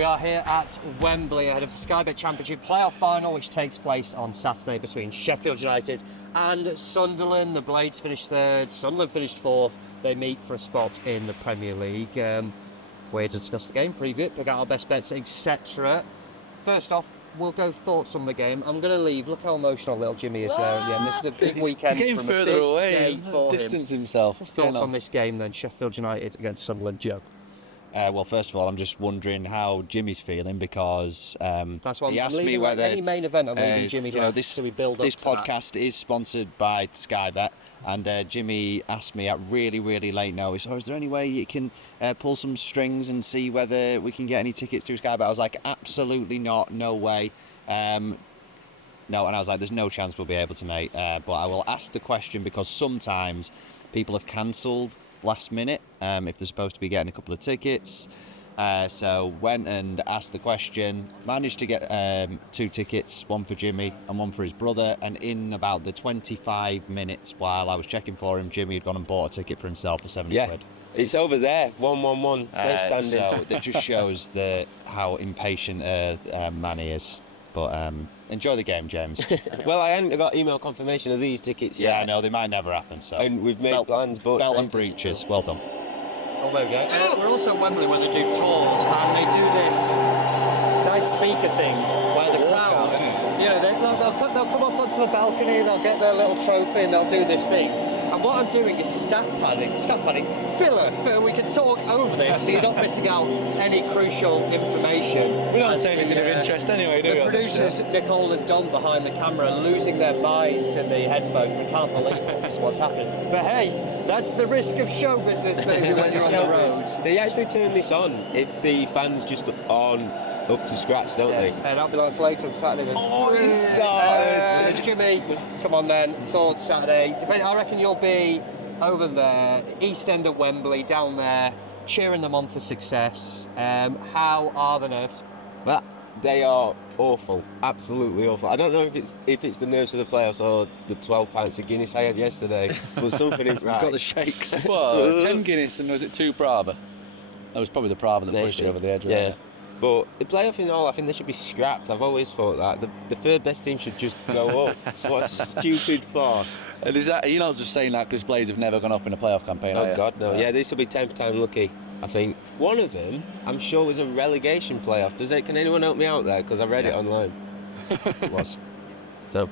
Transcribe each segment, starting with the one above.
We are here at Wembley ahead of the Sky Bet Championship playoff final, which takes place on Saturday between Sheffield United and Sunderland. The Blades finished third, Sunderland finished fourth. They meet for a spot in the Premier League. We're to discuss the game, preview it, pick out our best bets, etc. First off, we'll go thoughts on the game. I'm going to leave. Look how emotional little Jimmy is there at the end. This is a big weekend. He's getting from further a big away, day for distance him. himself. Thoughts on this game then, Sheffield United against Sunderland, Joe? Well, first of all, I'm just wondering how Jimmy's feeling because That's why he I'm asked me leaving, whether any main event I'm leaving Jimmy. This we build up this to that. podcast is sponsored by Sky Bet, and Jimmy asked me at really late notice, is there any way you can pull some strings and see whether we can get any tickets through Sky Bet? I was like, absolutely not, no way. No, and I was like, there's no chance we'll be able to, mate. But I will ask the question because sometimes people have cancelled last minute if they're supposed to be getting a couple of tickets. So went and asked the question, managed to get 2 tickets, one for Jimmy and one for his brother, and in about the 25 minutes while I was checking for him, Jimmy had gone and bought a ticket for himself for 70 quid. It's over there, 111, safe standing. So that just shows how impatient man he is. But enjoy the game, James. Well, I hadn't got email confirmation of these tickets yet. Yeah, I know, they might never happen. So And we've made plans, but... Belt and breeches, well done. Oh, there we go. We're also at Wembley where they do tours, and they do this nice speaker thing where the crowd, they'll come up onto the balcony, they'll get their little trophy, and they'll do this thing. And what I'm doing is stat padding, filler, we can talk over this so you're not missing out any crucial information. We don't say anything of interest anyway, do we? The producers, Nicole and Don behind the camera, are losing their minds in the headphones. They can't believe what's happening. But hey, that's the risk of show business, baby, when you're on the road. They actually turn this on if the fans just aren't up to scratch, don't they? And that'll be like later on Saturday. Then. Oh, he started. Jimmy, come on then. Thoughts Saturday. I reckon you'll be over there, East End of Wembley, down there, cheering them on for success. How are the nerves? Well, they are awful, absolutely awful. I don't know if it's the nerves of the playoffs or the 12 pints of Guinness I had yesterday, but something is right. Got the shakes. Well, 10 Guinness and was it 2 Brava? That was probably the Brava that pushed you over the edge. Yeah. Right? But the playoff in all, I think they should be scrapped. I've always thought that. The third best team should just go up. What a stupid farce. And you're not just saying that because Blades have never gone up in a playoff campaign, Oh, God, no. Yeah, this will be 10th time lucky, I think. One of them, I'm sure, was a relegation playoff. Can anyone help me out there? Because I read it online. It was. So.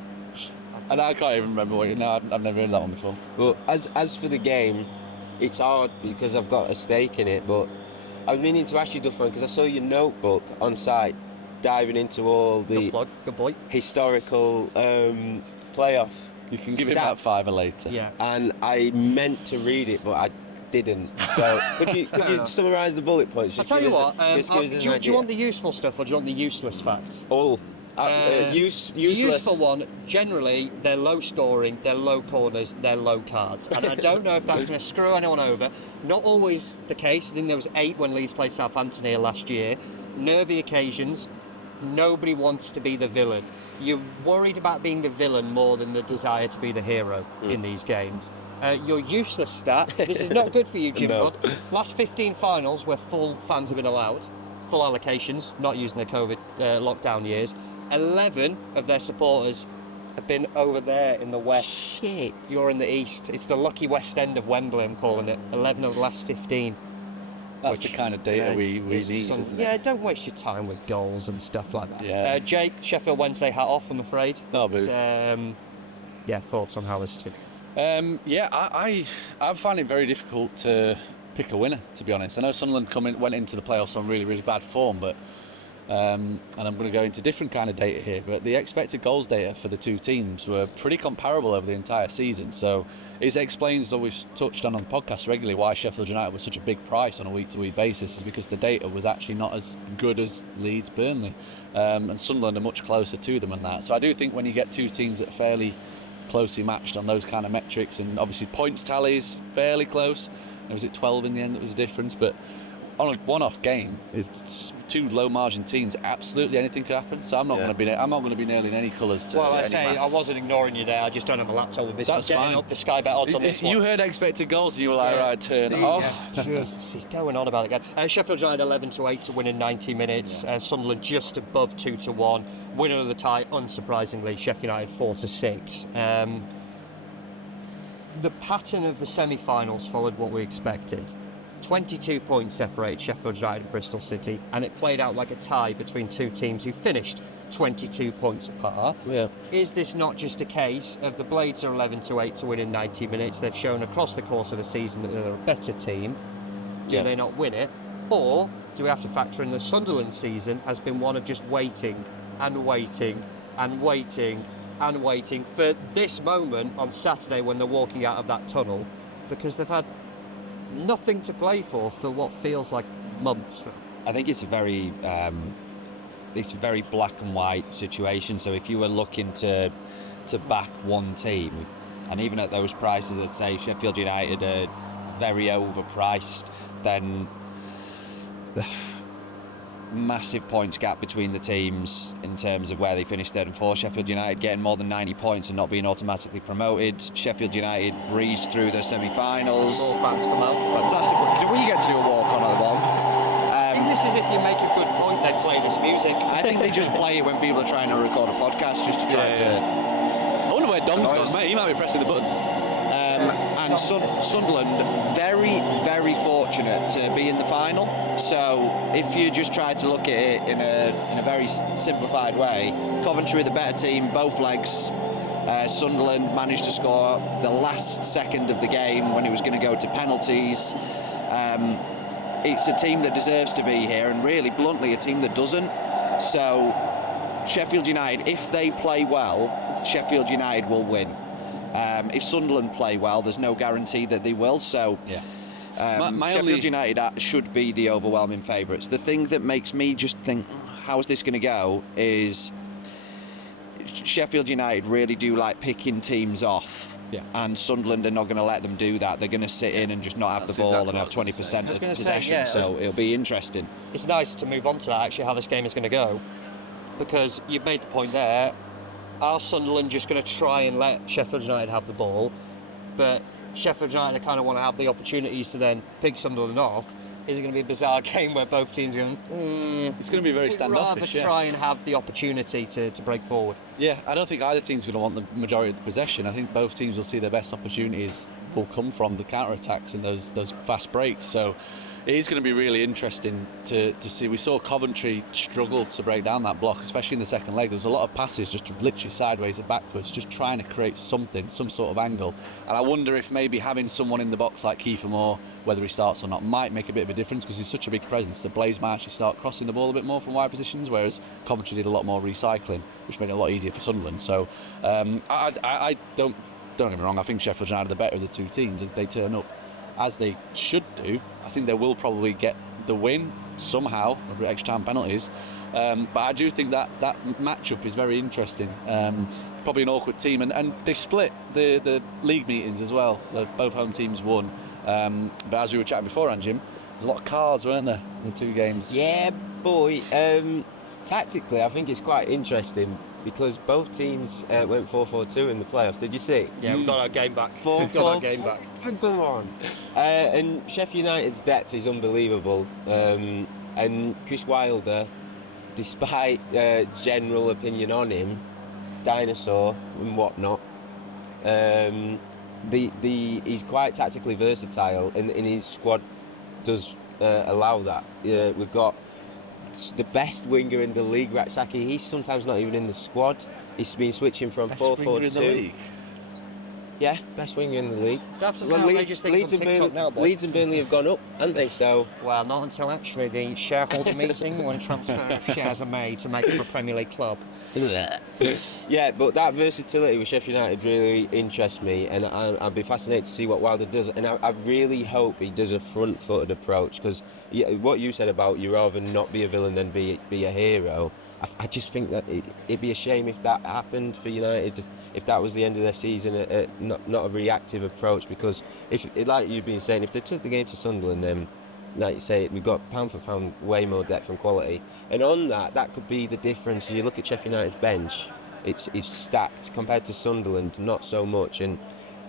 And I can't even remember I've never heard that one before. But as for the game, it's hard because I've got a stake in it, but I was meaning to ask you, Duffman, because I saw your notebook on site diving into all the Good boy. historical playoff. You can give me that fiver later. Yeah. And I meant to read it, but I didn't. So could you summarise the bullet points? I'll tell you what, do you want the the useful stuff or do you want the useless facts? all? The Useless. useful one, generally, they're low scoring, they're low corners, they're low cards. And I don't know if that's going to screw anyone over. Not always the case. I think there was 8 when Leeds played Southampton here last year. Nervy occasions. Nobody wants to be the villain. You're worried about being the villain more than the desire to be the hero in these games. Your useless stat, this is not good for you, Jim. No. Last 15 finals where full fans have been allowed, full allocations, not using the COVID lockdown years, 11 of their supporters have been over there in the west. Shit. You're in the east. It's the lucky west end of Wembley, I'm calling it. 11 of the last 15. That's the kind of data we need, isn't it? Yeah, don't waste your time with goals and stuff like that. Yeah. Jake, Sheffield Wednesday hat off, I'm afraid. No, but... thoughts on how this is? I find it very difficult to pick a winner, to be honest. I know Sunderland went into the playoffs on really bad form, but and I'm going to go into different kind of data here, but the expected goals data for the two teams were pretty comparable over the entire season. So it explains, what we've touched on the podcast regularly, why Sheffield United was such a big price on a week-to-week basis, is because the data was actually not as good as Leeds, Burnley, and Sunderland are much closer to them than that. So I do think when you get two teams that are fairly closely matched on those kind of metrics, and obviously points tallies fairly close, was it 12 in the end that was the difference, but on a one-off game, it's two low margin teams, absolutely anything could happen. So I'm not going to be nailing any colours to. Well, I any say maths. I wasn't ignoring you there. I just don't have a laptop with this. That's I'm getting fine. up the Sky Bet odds on this one. You heard expected goals, and you were like, right, turn it off. Yeah. Jesus, he's going on about it again. Sheffield United 11-8 to win in 90 minutes. Sunderland just above 2-1. Winner of the tie, unsurprisingly, Sheffield United 4-6. The pattern of the semi-finals followed what we expected. 22 points separated Sheffield United and Bristol City, and it played out like a tie between two teams who finished 22 points apart. Yeah. Is this not just a case of the Blades are 11-8 to win in 90 minutes? They've shown across the course of the season that they're a better team. Do they not win it? Or do we have to factor in the Sunderland season has been one of just waiting and waiting and waiting and waiting for this moment on Saturday when they're walking out of that tunnel, because they've had nothing to play for what feels like months now. I think it's a very black and white situation. So if you were looking to back one team, and even at those prices, I'd say Sheffield United are very overpriced. Then the massive points gap between the teams in terms of where they finished third and fourth. Sheffield United getting more than 90 points and not being automatically promoted. Sheffield United breezed through the semi-finals. More fans come out. Fantastic. Can we get to do a walk-on at the bottom? I think this is if you make a good point, they play this music. I think they just play it when people are trying to record a podcast just to try to... I wonder where Dom's gone, mate. He might be pressing the buttons. And Sunderland, very, very fortunate to be in the final. So if you just try to look at it in a very simplified way, Coventry the better team, both legs. Sunderland managed to score the last second of the game when it was going to go to penalties. It's a team that deserves to be here, and really bluntly a team that doesn't. So Sheffield United, if they play well, Sheffield United will win. If Sunderland play well, there's no guarantee that they will. So Sheffield United should be the overwhelming favourites. The thing that makes me just think, how is this going to go, is Sheffield United really do like picking teams off. Yeah. And Sunderland are not going to let them do that. They're going to sit in and just not have That's the ball exactly and have 20% of possession. So it'll be interesting. It's nice to move on to that, actually, how this game is going to go, because you've made the point there. Are Sunderland just going to try and let Sheffield United have the ball? But Sheffield United kind of want to have the opportunities to then pick Sunderland off. Is it going to be a bizarre game where both teams are going, it's going to be very standoffish. Rather try and have the opportunity to break forward. Yeah, I don't think either team's going to want the majority of the possession. I think both teams will see their best opportunities will come from the counter-attacks and those fast breaks. So it is going to be really interesting to see. We saw Coventry struggle to break down that block, especially in the second leg. There was a lot of passes just literally sideways and backwards, just trying to create something, some sort of angle. And I wonder if maybe having someone in the box like Kiefer Moore, whether he starts or not, might make a bit of a difference, because he's such a big presence. The Blades might actually start crossing the ball a bit more from wide positions, whereas Coventry did a lot more recycling, which made it a lot easier for Sunderland. So I don't get me wrong, I think Sheffield United are the better of the two teams. If they turn up as they should do, I think they will probably get the win somehow over extra time penalties. But I do think that matchup is very interesting. Probably an awkward team, and they split the league meetings as well. Both home teams won. But as we were chatting beforehand, Jim, there's a lot of cards, weren't there, in the two games? Yeah, boy. Tactically, I think it's quite interesting, because both teams went 4-4-2 in the playoffs. Did you see? Yeah, we've got our game back. We've got our game back. Go on. And Sheffield United's depth is unbelievable. And Chris Wilder, despite general opinion on him, dinosaur and whatnot, he's quite tactically versatile, and his squad does allow that. We've got the best winger in the league, Ratsaki. He's sometimes not even in the squad. He's been switching from 4-4-2. Yeah, best winger in the league. Do you have to say outrageous things on TikTok now, boy? Leeds and Burnley have gone up, haven't they? So, well, not until actually the shareholder meeting when transfer of shares are made to make up a Premier League club. Yeah, but that versatility with Sheffield United really interests me, and I'd be fascinated to see what Wilder does. And I really hope he does a front-footed approach, because what you said about you rather not be a villain than be a hero, I just think that it'd be a shame if that happened for United, if that was the end of their season, not a reactive approach. Because if, like you've been saying, if they took the game to Sunderland, then like you say, we've got pound for pound way more depth and quality. And on that could be the difference. You look at Sheffield United's bench, it's stacked compared to Sunderland, not so much. And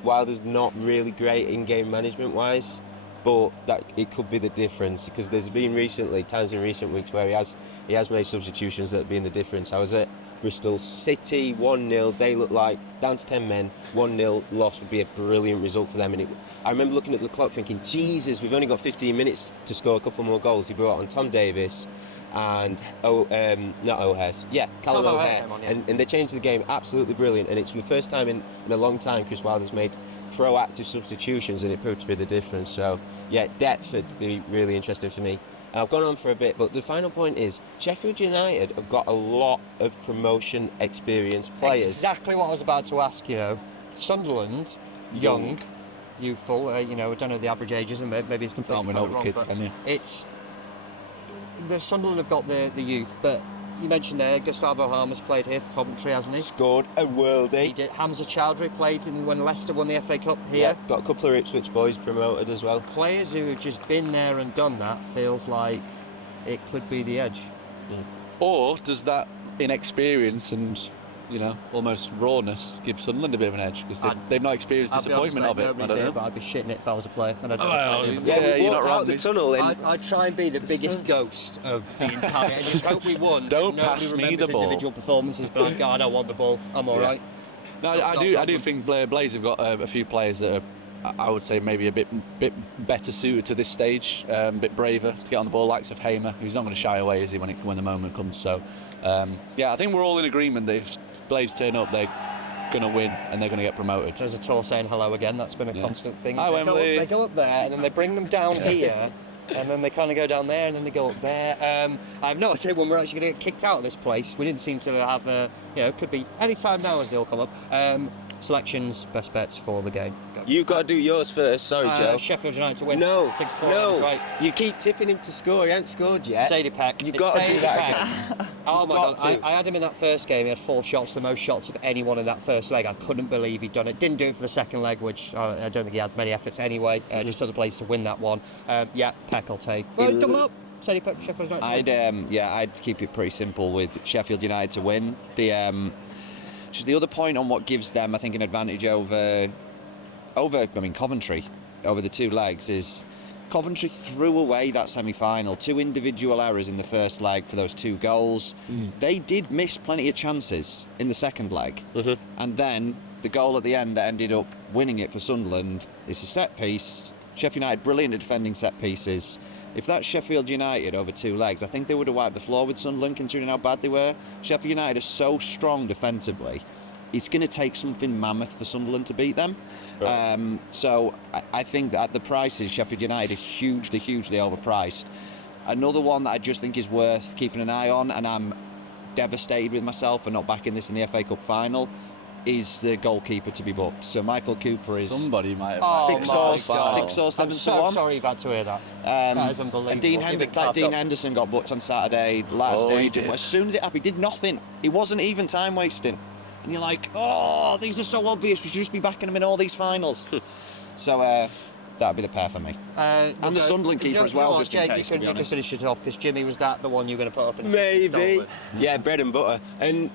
Wilder's not really great in game management wise, but that it could be the difference, because there's been Townsend in recent weeks where he has made substitutions that have been the difference. I was at Bristol City, 1-0, they look like down to 10 men, 1-0 loss would be a brilliant result for them. And I remember looking at the clock thinking, Jesus, we've only got 15 minutes to score a couple more goals. He brought on Tom Davis and not O'Hare, Callum O'Hare, and they changed the game. Absolutely brilliant. And it's the first time in a long time Chris Wilder's made proactive substitutions, and it proved to be the difference. So yeah, depth would be really interesting for me. I've gone on for a bit, but the final point is Sheffield United have got a lot of promotion experienced players. Exactly what I was about to ask you. Sunderland, young, youthful. I don't know the average ages, and maybe it's completely wrong. Kids, can you? It's the Sunderland have got the youth, but you mentioned there Gustavo Harmer's played here for Coventry, hasn't he? Scored a worldie. He did. Hamza Chowdhury played when Leicester won the FA Cup here. Yeah, got a couple of Ipswich boys promoted as well. Players who have just been there and done that, feels like it could be the edge. Or does that inexperience and almost rawness give Sunderland a bit of an edge, because they've not experienced disappointment of it? Nobody's here, but I'd be shitting it if I was a player. And I don't we you're walked not out wrong. the tunnel. I'd try and be the biggest ghost of the entire. And just hope we won. Don't Nobody pass me remembers the ball. individual performances, but I don't want the ball. I'm all right. No, I do think Blaze have got a few players that are, I would say, maybe a bit better suited to this stage, a bit braver to get on the ball, likes of Hamer, who's not going to shy away, is he, when the moment comes. So, I think we're all in agreement that if Blaze turn up, they're going to win and they're going to get promoted. There's a tour saying hello again. That's been a constant thing. Hi, Wembley. They go up there and then they bring them down here. And then they kind of go down there and then they go up there. I have no idea when we're actually going to get kicked out of this place. We didn't seem to have could be any time now as they all come up. Selections, best bets for the game. Go. You've got to do yours first. Sorry, Joe. Sheffield United to win. No, 6-4. You keep tipping him to score. He hasn't scored yet. Sadie Peck. You've got to do that. Oh my God! I had him in that first game. He had 4 shots, the most shots of anyone in that first leg. I couldn't believe he'd done it. Didn't do it for the second leg, which I don't think he had many efforts anyway. Just other players to win that one. Peck, I'll take. Double up. Sadie Peck, Sheffield United. I'd keep it pretty simple with Sheffield United to win. Just the other point on what gives them, I think, an advantage over Coventry over the 2 legs is Coventry threw away that semi-final. 2 individual errors in the first leg for those 2 goals. They did miss plenty of chances in the second leg. And then the goal at the end that ended up winning it for Sunderland is a set piece. Sheffield United brilliant at defending set pieces. If that's Sheffield United over 2 legs, I think they would have wiped the floor with Sunderland, considering how bad they were. Sheffield United are so strong defensively. It's going to take something mammoth for Sunderland to beat them. Right. So I think that at the prices, Sheffield United are hugely, hugely overpriced. Another one that I just think is worth keeping an eye on, and I'm devastated with myself for not backing this in the FA Cup final, is the goalkeeper to be booked. So Michael Cooper is... Somebody might have... 6 or 7 to 1. I'm so sorry you've had to hear that. That is unbelievable. And Dean Henderson got booked on Saturday, last stage. As soon as it happened, he did nothing. He wasn't even time wasting. And you're like, these are so obvious. We should just be backing them in all these finals. So that'd be the pair for me. And the Sunderland keeper as well, just in case, to be honest. You can finish it off, because Jimmy, was that the one you were going to put up in? Maybe. Yeah, bread and butter. And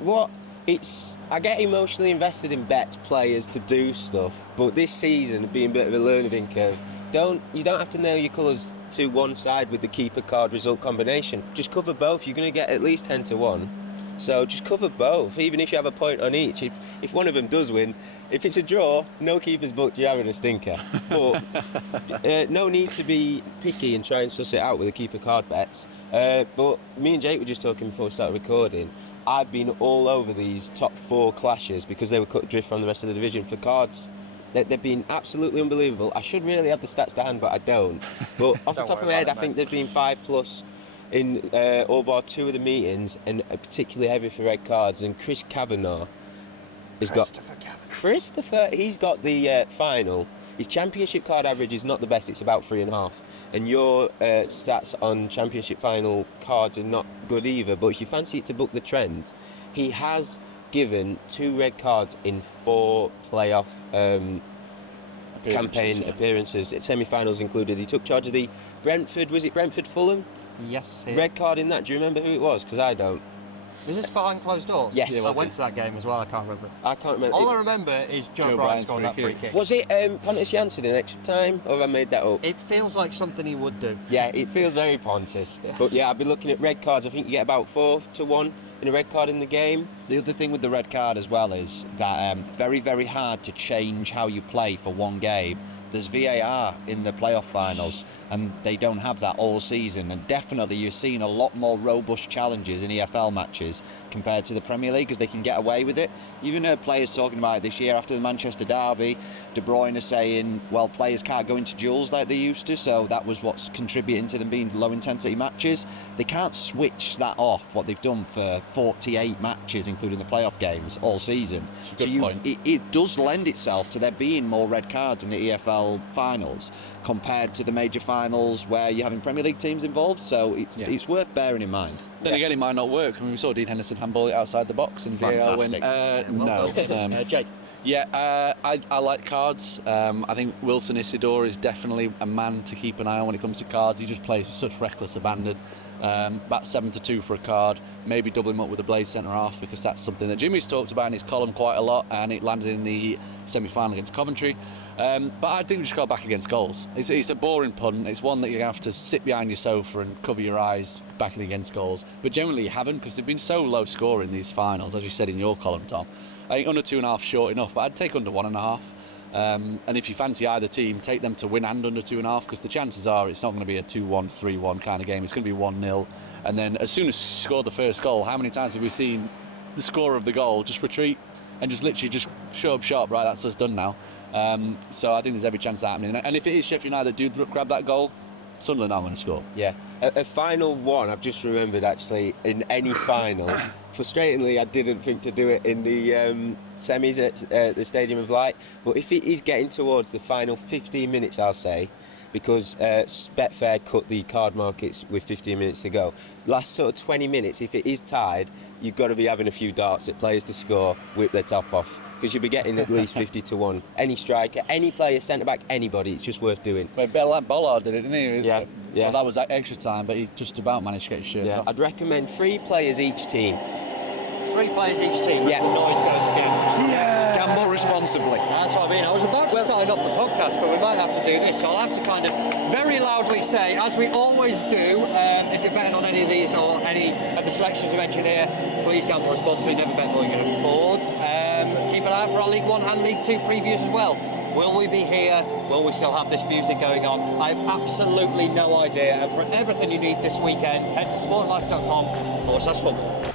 I get emotionally invested in bets players to do stuff, but this season being a bit of a learning curve. You don't have to nail your colours to one side with the keeper card result combination. Just cover both. You're going to get at least 10 to 1. So just cover both, even if you have a point on each. If one of them does win, if it's a draw, no keeper's booked, you're having a stinker. But no need to be picky and try and suss it out with the keeper card bets. But me and Jake were just talking before we started recording. I've been all over these top 4 clashes because they were cut adrift from the rest of the division for cards. They've been absolutely unbelievable. I should really have the stats to hand, but I don't. But off the top of my head, I think there's been 5+ in all bar 2 of the meetings, and particularly heavy for red cards. And Chris Kavanagh has got... Christopher, he's got the final. His championship card average is not the best, it's about 3.5. And your stats on championship final cards are not good either, but if you fancy it to book the trend, he has given 2 red cards in 4 playoff campaign appearances. Semi-finals included. He took charge of the Brentford. Was it Brentford Fulham? Yes. Red card in that. Do you remember who it was? Because I don't. Was this behind closed doors? Yes. I went to that game as well. I can't remember. I can't remember. All I remember is Joe Bryan scoring that free kick. Was it Pontus Jansson in extra time, or have I made that up? It feels like something he would do. Yeah, it feels very Pontus. But yeah, I've been looking at red cards. I think you get about 4-1 in a red card in the game. The other thing with the red card as well is that very, very hard to change how you play for one game. There's VAR in the playoff finals, and they don't have that all season. And definitely you're seeing a lot more robust challenges in EFL matches compared to the Premier League, because they can get away with it. Even heard players talking about it this year after the Manchester derby. De Bruyne saying, well, players can't go into duels like they used to, so that was what's contributing to them being low-intensity matches. They can't switch that off, what they've done for 48 matches, including the playoff games, all season. Good point. It does lend itself to there being more red cards in the EFL finals compared to the major finals where you're having Premier League teams involved, so it's worth bearing in mind. Then again, it might not work. I mean, we saw Dean Henderson handball it outside the box and VAR win. Fantastic. Jake. Yeah, I like cards. I think Wilson Isidore is definitely a man to keep an eye on when it comes to cards. He just plays with such reckless abandon. About 7-2 for a card. Maybe double him up with a blade centre half, because that's something that Jimmy's talked about in his column quite a lot, and it landed in the semi-final against Coventry. But I think we just got back against goals. It's a boring punt. It's one that you're going to have to sit behind your sofa and cover your eyes backing against goals. But generally you haven't, because they've been so low scoring these finals, as you said in your column, Tom. I think under 2.5 short enough, but I'd take under 1.5. And if you fancy either team, take them to win and under 2.5, because the chances are it's not going to be a 2-1, 3-1 kind of game. It's going to be 1-0. And then as soon as you score the first goal, how many times have we seen the scorer of the goal just retreat and just literally just show up sharp, right, that's us done now. So I think there's every chance of that happening. And if it is Sheffield United that do grab that goal, Sunderland aren't going to score. Yeah, a final one, I've just remembered actually, in any final. Frustratingly, I didn't think to do it in the semis at the Stadium of Light. But if it is getting towards the final 15 minutes, I'll say, because Betfair cut the card markets with 15 minutes to go. Last sort of 20 minutes, if it is tied, you've got to be having a few darts at players to score, whip their top off, because you'll be getting at least 50-1. Any striker, any player, centre-back, anybody, it's just worth doing. Well, Bollard did it, didn't he? Yeah. Well, that was extra time, but he just about managed to get his shirt off. I'd recommend 3 players each team. 3 players each team. Yeah. The noise goes again. Yeah. Gamble responsibly. That's what I mean. I was about to sign off the podcast, but we might have to do this. So I'll have to kind of very loudly say, as we always do, if you're betting on any of these or any of the selections we mentioned here, please gamble responsibly. Never bet more than you can afford. Keep an eye out for our League 1 and League 2 previews as well. Will we be here? Will we still have this music going on? I have absolutely no idea. And for everything you need this weekend, head to sportlife.com/football.